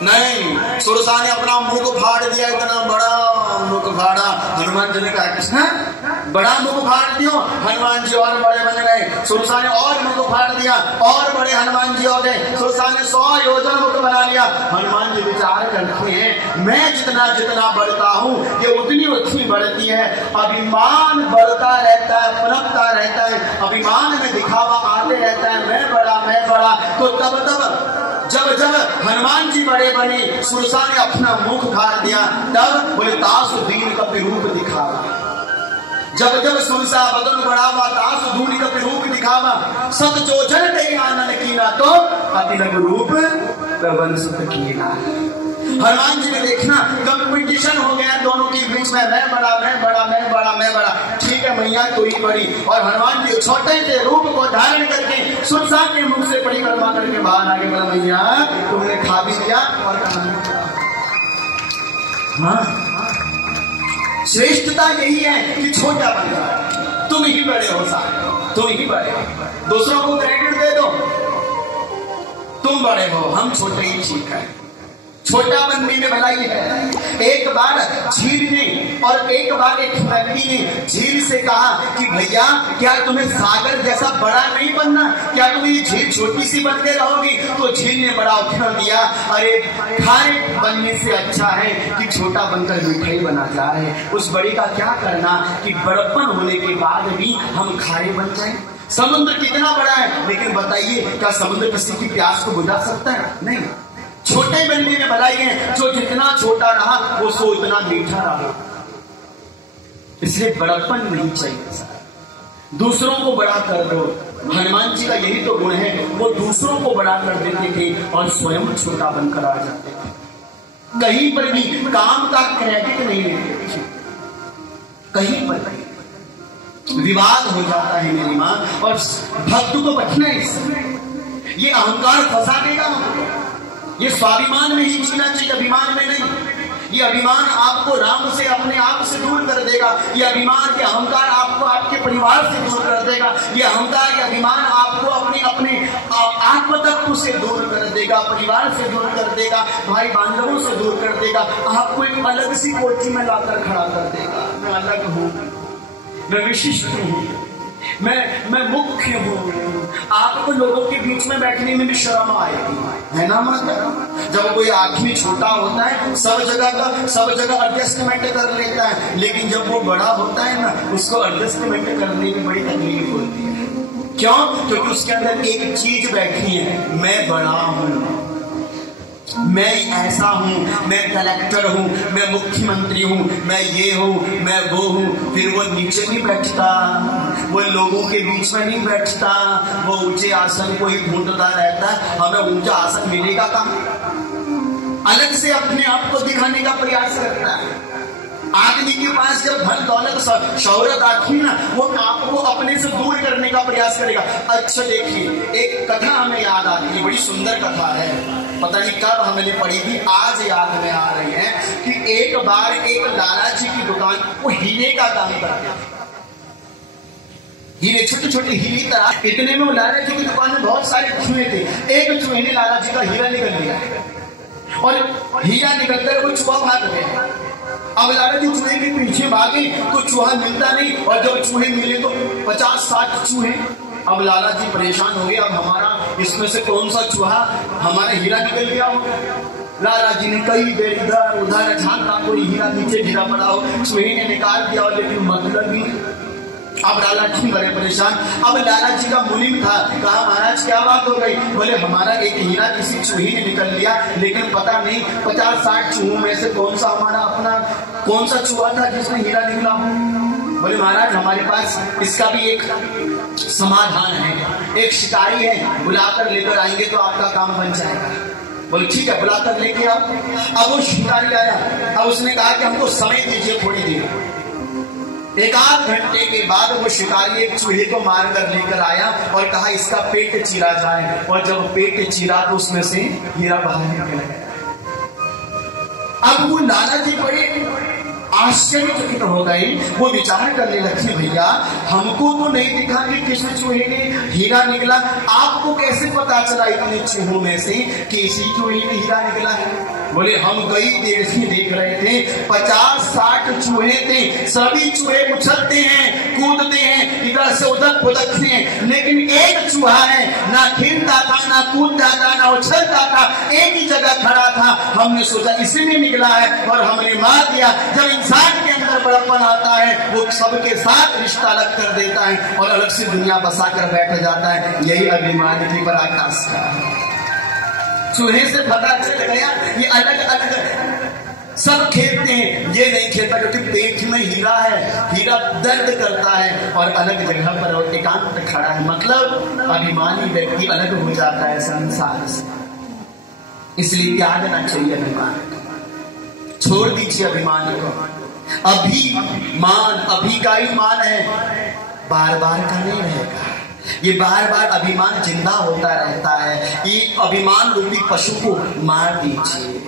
नहीं, सुरसा ने अपना मुख फाड़ दिया, इतना बड़ा मुख फाड़ा। हनुमान जी ने कहा कृष्ण बड़ा मुख फाड़ दियो। हनुमान जी और बड़े बन गए। सुरसा ने और मुख फाड़ दिया, और बड़े हनुमान जी हो गए। सुरसा ने 100 योजन मुख बना लिया। हनुमान जी विचार करते हैं मैं जितना जितना बढ़ता हूँ ये उतनी उतनी बढ़ती है। अभिमान बढ़ता रहता है, पनपता रहता है, अभिमान में दिखावा आते रहता है, मैं बड़ा। तो तब जब जब हनुमान जी बड़े बने, सुरसा ने अपना मुख फाड़ दिया, तब बोले तासुदीन का रूप दिखावा। जब जब सुरसा बदन बढ़ावा, तासुदून का रूप दिखावा। सत जोजन कई आनंद कीना तो अतिलघु रूप प्रबंध सुत कीना। हनुमान जी ने देखना कंपटीशन हो गया दोनों के बीच में, मैं बड़ा। ठीक है मैया तो ही बड़ी। और हनुमान जी छोटे के रूप को धारण करके सुरसा के मुख से परिक्रमा करके बाहर आगे बोला मैया तुमने खा भी लिया और हाँ, श्रेष्ठता यही है कि छोटा बन जाए। तुम ही बड़े हो साहब, तुम ही बड़े हो, दूसरों को क्रेडिट दे दो। तुम बड़े हो, हम छोटे ही ठीक है। छोटा बनने में भलाई है। एक बार झील ने और एक बार एक व्यक्ति ने झील से कहा कि भैया क्या तुम्हें सागर जैसा बड़ा नहीं बनना, क्या तुम ये झील छोटी सी बनते रहोगी? तो झील ने बड़ा उत्तर दिया, अरे खारे बनने से अच्छा है कि छोटा बनकर मिठाई बना जाए। उस बड़ी का क्या करना कि बड़प्पन होने के बाद भी हम खारे बन जाए। समुद्र कितना बड़ा है, लेकिन बताइए क्या समुद्र किसी की प्यास को बुझा सकता है? नहीं। छोटे बनने में भलाई है, जो जितना छोटा रहा वो सो इतना मीठा रहा। इसलिए बड़प्पन नहीं चाहिए, दूसरों को बड़ा कर दो। हनुमान जी का यही तो गुण है, वो दूसरों को बड़ा कर देते थे और स्वयं छोटा बनकर आ जाते थे। कहीं पर भी काम का क्रेडिट नहीं लेते थे, कहीं पर भी विवाद हो जाता है मेरी माँ। और भक्त को बचना इससे, ये अहंकार फंसा देगा हमको। ये स्वाभिमान में ही जीना चाहिए, अभिमान में नहीं। ये अभिमान आपको राम से, अपने आप से दूर कर देगा। ये अभिमान, ये अहंकार आपको आपके परिवार से दूर कर देगा। ये अहंकार, ये अभिमान आपको अपने आत्म तत्व से दूर कर देगा, परिवार से दूर कर देगा, भाई बांधवों से दूर कर देगा। आपको एक अलग सी कोठी में लाकर खड़ा कर देगा। मैं अलग हूँ, मैं विशिष्ट हूँ, मैं मुख्य हूँ। आपको लोगों के बीच में बैठने में भी शर्म आएगी, है ना माता? जब कोई आदमी छोटा होता है सब जगह एडजस्टमेंट कर लेता है, लेकिन जब वो बड़ा होता है ना उसको एडजस्टमेंट करने में बड़ी तकलीफ होती है। क्यों? क्योंकि उसके अंदर एक चीज बैठी है, मैं बड़ा हूँ, मैं ऐसा हूँ, मैं कलेक्टर हूँ, मैं मुख्यमंत्री हूँ, मैं ये हूँ, मैं वो हूँ। फिर वो नीचे नहीं बैठता, वो लोगों के बीच में नहीं बैठता, वो ऊंचे आसन को ही ढूंढता रहता। हमें ऊंचा आसन मिलेगा कहाँ? अलग से अपने आप को दिखाने का प्रयास करता है। आदमी के पास जब धन दौलत शौहरत आती है ना, वो आपको अपने से दूर करने का प्रयास करेगा। अच्छा देखिए, एक कथा हमें याद आती है, बड़ी सुंदर कथा है, पता नहीं कब हमने पढ़ी थी, आज याद में आ रही है कि एक बार एक लाला जी की दुकान, वो हीरे का काम करते थे। हीरे, छोटे छोटे हीरे तरह। इतने में वो लाला जी की दुकान में बहुत सारे चूहे थे। एक चूहे ने लाला जी का हीरा निकल लिया और हीरा निकलकर वो चूहा भाग गया। अब लाला जी चूहे के पीछे भागे तो चूहा मिलता नहीं, और जब चूहे मिले तो 50-60 चूहे। अब लाला जी परेशान हो गए, अब हमारा इसमें से कौन सा चूहा हमारा हीरा निकल गया हो। लाला जी ने कई देर इधर उधर झांका, कोई हीरा नीचे गिरा पड़ा हो, चूहे ने निकाल दिया, लेकिन मतलब ही। अब लाला जी बड़े परेशान। अब लाला जी का मुनीम था, कहा महाराज क्या बात हो गई? बोले हमारा एक हीरा किसी चूहे ने निकल लिया, लेकिन पता नहीं 50-60 चूहों में से कौन सा हमारा अपना कौन सा चूहा था जिसमें हीरा निकला। बोले महाराज हमारे पास इसका भी एक समाधान है, एक शिकारी है, बुलाकर लेकर आएंगे तो आपका काम बन जाएगा। बोले ठीक है, बुलाकर लेके आओ। अब वो शिकारी आया, अब उसने कहा कि हमको समय दीजिए थोड़ी देर। 1-8 घंटे के बाद वो शिकारी एक चूहे को मार कर लेकर आया और कहा इसका पेट चीरा जाए। और जब पेट चीरा तो उसमें से हीरा बाहर निकल गया। अब वो लाला जी बड़े आश्चर्यचकित हो गए। वो विचार करने लगे, भैया हमको तो नहीं दिखा कि किस चूहे ने हीरा निकला, आपको कैसे पता चला इतने चूहों में से कि इसी चूहे ने हीरा निकला है? बोले हम कई देर से देख रहे थे, 50-60 चूहे थे, सभी चूहे उछलते हैं, कूदते हैं, इधर से उधर फुदकते हैं, लेकिन एक चूहा है ना खेलता था, ना कूदता था, ना उछलता था, एक ही जगह खड़ा था। हमने सोचा इसी में निकला है और हमने मार दिया। जब इंसान के अंदर बड़प्पन आता है वो सबके साथ रिश्ता अलग कर देता है और अलग से दुनिया बसा कर बैठ जाता है। यही अभिमान की पराकाष्ठा है। चूहे से पता चल गया ये अलग अलग सब खेलते हैं, ये नहीं खेलता क्योंकि पेट में हीरा है, हीरा दर्द करता है और अलग जगह पर एकांत खड़ा है। मतलब अभिमानी व्यक्ति अलग हो जाता है संसार से। इसलिए त्यागना चाहिए अभिमान को, छोड़ दीजिए अभिमान को। अभी का ही मान है, बार बार का नहीं रहेगा। ये बार बार अभिमान जिंदा होता रहता है। ये अभिमान रूपी पशु को मार दीजिए।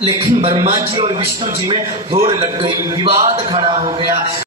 लेकिन ब्रह्मा जी और विष्णु जी में होड़ लग गई, विवाद खड़ा हो गया।